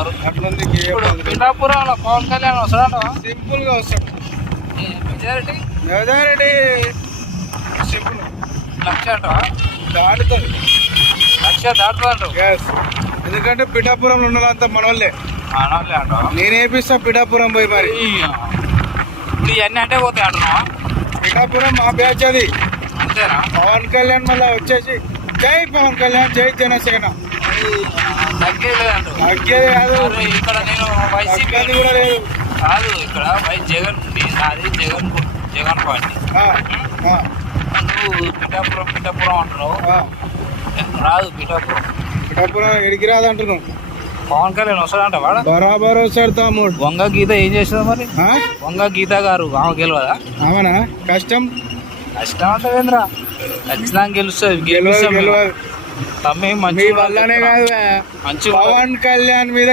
మరి అట్లుంది. ఇప్పుడు పిఠాపురంలో పవన్ కళ్యాణ్ వస్తాడంట. సింపుల్ గా వస్తాడు. మెజారిటీ సింపుల్ లక్ష అంట, దాటుతుంది. లక్ష దాటుతాడు. ఎందుకంటే పిఠాపురంలో ఉన్నదంతా మనోళ్ళే. అనలే అంట. నేను వేపిస్తా పిఠాపురం పోయి మరి. ఇప్పుడు ఇవన్నీ అంటే పోతాయి అంటున్నావా? పిఠాపురం మా బ్యాచ్ అది. అంతేనా? పవన్ కళ్యాణ్ మళ్ళీ వచ్చేసి జై పవన్ కళ్యాణ్, జై జనసేన. తగ్గేది తగ్గేది కాదు, ఇక్కడ నేను వైసీపీ తగ్గేది కూడా లేదు. కాదు, ఇక్కడ జగన్ ఉంది, నాది జగన్ పార్టీ. నువ్వు పిఠాపురం అంటున్నావు. రాదు పిఠాపురం ఎడికి రాదంటున్నావు. పవన్ కళ్యాణ్ వస్తాడంట. వాడు బరాబర్ వస్తాడు తమ్ముడు. వంగ గీత ఏం చేస్తుంది మరి? వంగ గీత గారు ఆమె గెలవదా? అవునా? కష్టం అంటేంద్రా, ఖచ్చితంగా గెలుస్తుంది. గెలవదు. తమ్మి మీ వల్లనే కాదు, మంచి పవన్ కళ్యాణ్ మీద